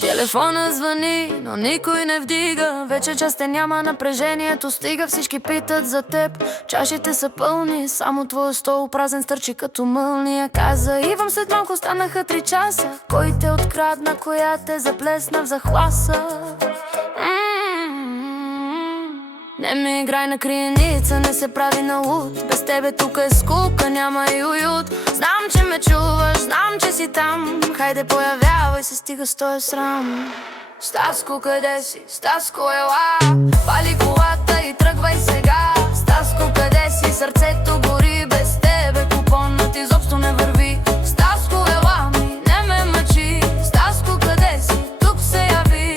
Телефона звъни, но никой не вдига. Вече част няма, напрежението стига. Всички питат за теб, чашите са пълни. Само твоя стол празен стърчи като мълния. Каза Ивам, след малко станаха 3 часа. Кой те открадна, коя те заплесна в захласа? Не ми играй на криеница, не се прави на луд. Без тебе тук е скука, няма и уют. Знам, че ме чуваш, знам, че си там. Хайде появявай се, стига с този срам. Стаско, къде си? Стаско, ела. Пали колата и тръгвай сега. Стаско, къде си? Сърцето гори. Без тебе купонът изобщо не върви. Стаско, ела ми, не ме мъчи. Стаско, къде си? Тук се яви.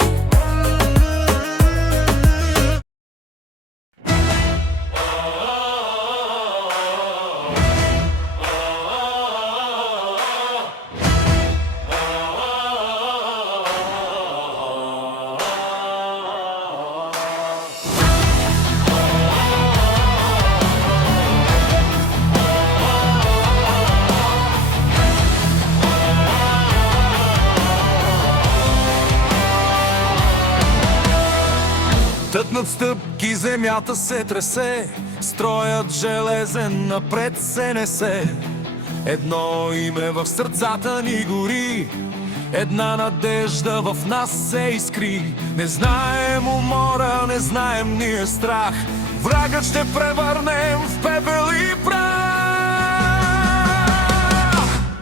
Тътнат стъпки, земята се тресе, строят железен напред се несе. Едно име в сърцата ни гори, една надежда в нас се изкри. Не знаем умора, не знаем ние страх, врагът ще превърнем в пепел и прах.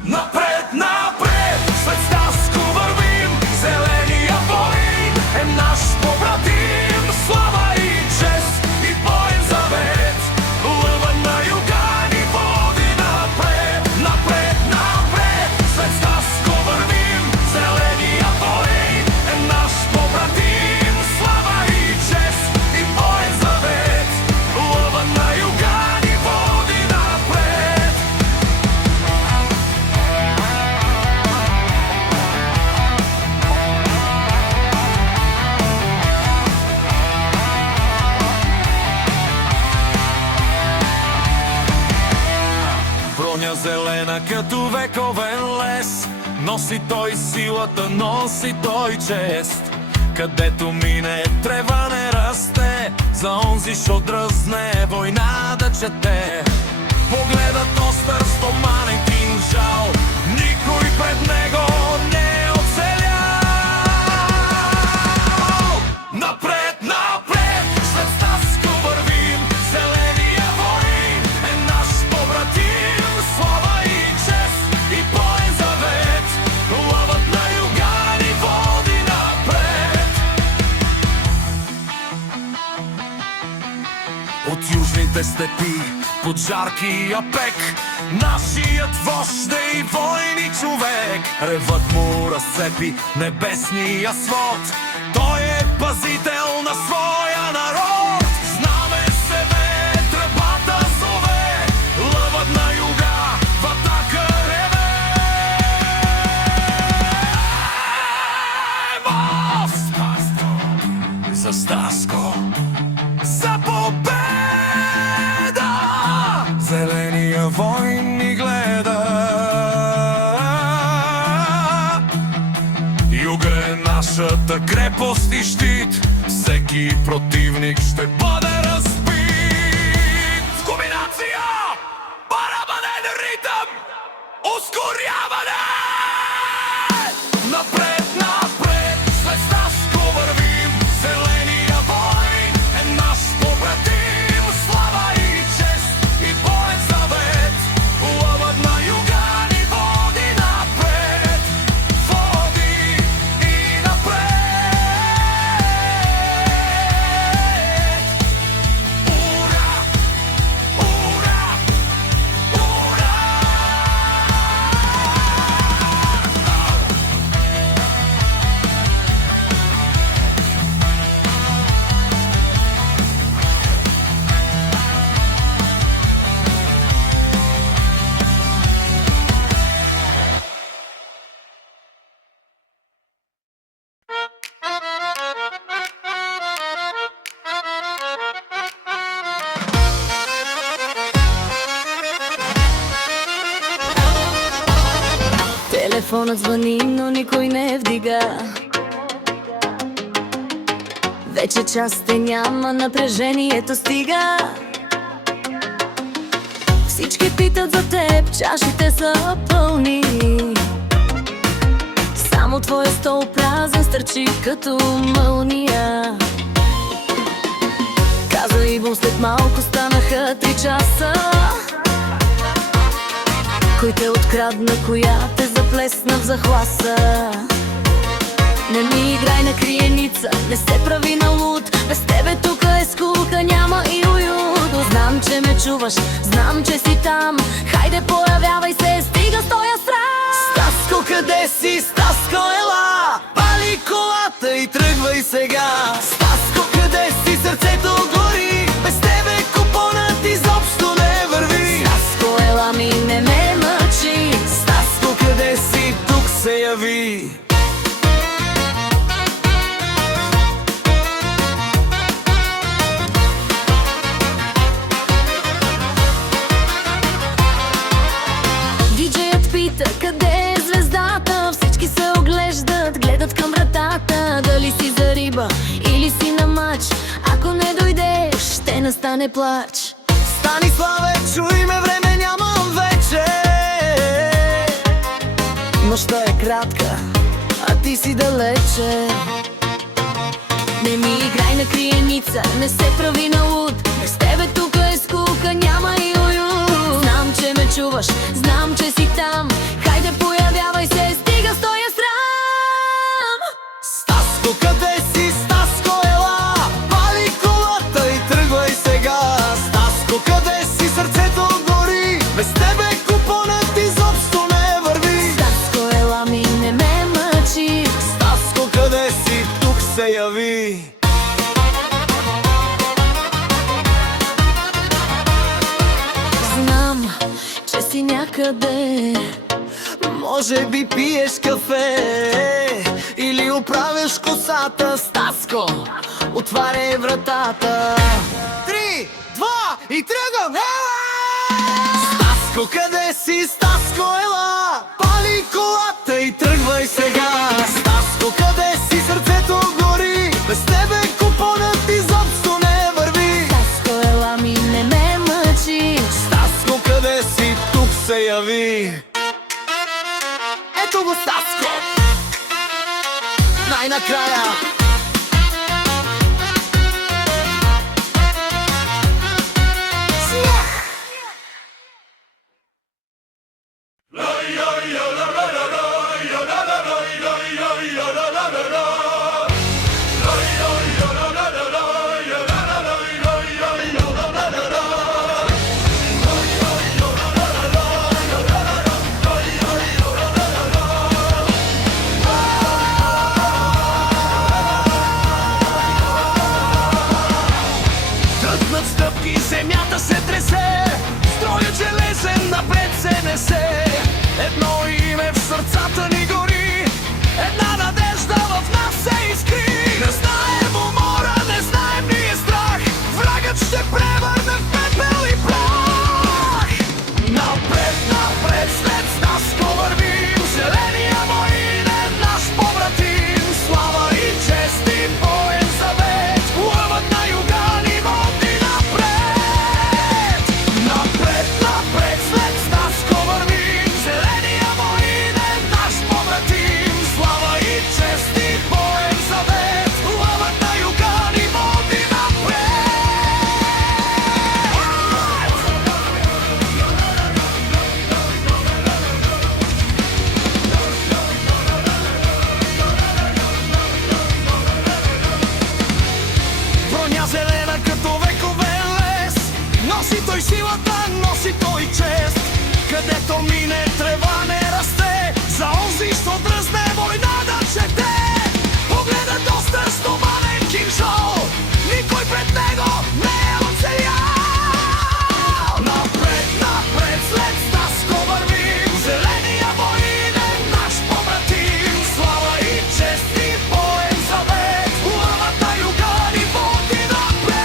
Напред, напред, след Стаско вървим, зеления войн е наш побратим. Слава и чест и боен завет, лъва на юга ни води напред. Напред, напред, след Стаско вървим, зеления войн е наш побратим. Слава и чест и боен завет, лъва на юга ни води напред. Броня зелена като вековен лес, носи той силата, носи той чест. Където мине трева не расте, за онзи шо дръзне война да чете. Погледът остър стоманен кинжал, никой пред него не е оцелял. Напред, напред, след Стаско вървим, зеления войн е наш побратим. Слава и чест и боен завет, лъвът на юга ни води напред. От южните степи, под жаркия пек, нашият вожд е и войни човек. Ревът му разцепи небесния свод, той е пазител на своя народ. Знаме се бе, тръбата зове, лъвът на юга в атака реве. За Стаско, за победа! Зеления войн ни гледа. Юга е нашата крепост и щит, всеки противник ще бъде разбит. В комбинация барабанен ритъм, ускоряване! Напред, напред, след Стаско вървим, зеления войн е наш побратим. Слава и чест и боен завет, лъвът на юга ни води напред. Води и напред. Ура! Ура! Ура! Телефонът звъни, но никой не вдига. Вече час те няма, напрежението стига. Всички питат за теб, чашите са пълни. Само твоя стол празен стърчи като мълния. Каза Иво, след малко станаха 3 часа. Кой те открадна, коя те заплесна в захласа? Не ми играй на криеница, не се прави на луд. Без тебе тука е скука, няма и уют. Знам, че ме чуваш, знам, че си там. Хайде, появявай се, стига с тоя срам. Стаско, къде си? Стаско, ела! Пали колата и тръгвай сега. Стаско, къде си? Сърцето гори. Без тебе купонът изобщо не върви. Стаско, ела ми, не ме мъчи. Стаско, къде си? Тук се яви. Диджеят пита, къде е звездата? Всички се оглеждат, гледат към вратата. Дали си за риба или си на мач? Ако не дойдеш, ще настане плач. Стани, Славе, чуй ме, време нямам вече. Нощта е кратка, а ти си далече. Не ми играй на криеница, не се прави на луд. Без тебе тука е скука, няма и уют. Знам, че ме чуваш, знам, че си там. Хайде, появявай се, стига с тоя срам. Стаско, къде си? Стаско, ела! Пали колата и тръгвай сега. Стаско, къде си? Сърцето гори. Без тебе купонът изобщо не върви. Стаско, ела ми, не ме мъчи. Стаско, къде си? Тук се яви. Знам, че си някъде. Може би пиеш кафе или оправяш косата. Стаско, отваряй вратата. 3, 2 и тръгвам! Стаско, къде си? Стаско, ела! Пали колата и тръгвай сега. Стаско, къде си? Сърцето гори. Без тебе купонът изобщо не върви. Стаско, ела ми, не ме мъчи. Стаско, къде си? Тук се яви. Ето го Стаско! Най-накрая! Тръгнат стъпки, земята се тресе. Строят железен, напред се несе. Едно име в сърцата ни гори. Една надежда в нас се искри. Не знаем умора, не знаем ни е страх. Врагът ще превърне в пепел и прах. Напред, напред, след Стаско вървим. Зеления воинен, наш побратим. Слава и чест и боен завет. Лъвът на юга ни води напред. Напред, напред, след Стаско вървим. Зеления воинен, наш побратим. Слава и чест и боен завет. Лъвът на юга ни води напред. Броня зелена като вековен лес. Носи той силата, носи той чест. Където мине трева не расте. За онзи, що дръзне война да чете. Погледът доста стоманен кинжал. Никой пред него не е оцелял. Напред, напред, след Стаско вървим. Зеления воинен, наш побратим. Слава и чест и боен завет. Лъвът на юга ни води напред.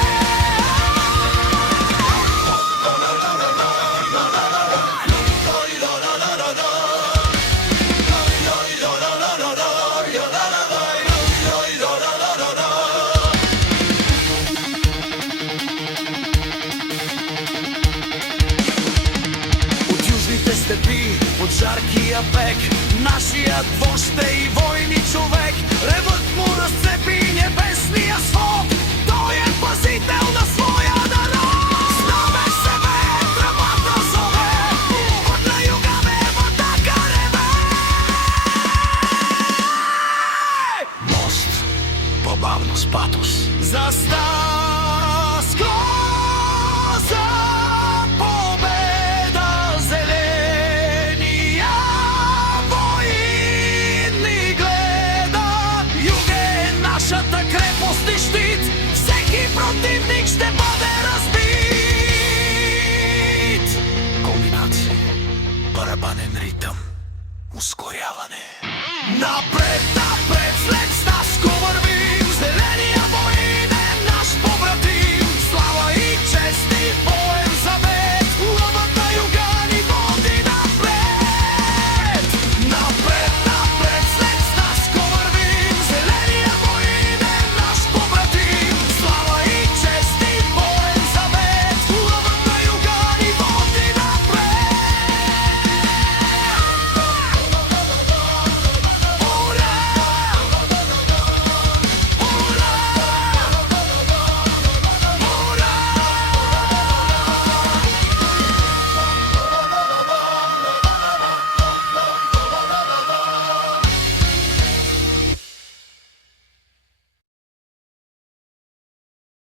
нашия бег, нашият вожд е и войни човек. Ревът му разцепи небесния свод, той е пазител на своя народ. Знаме се бе, тръбата зове, от на юга ме въртака реве. Мост, по-бавно с патос. За Стаско, за победа, зеления войн ни гледа. Юг е нашата крепост и щит, всеки противник ще бъде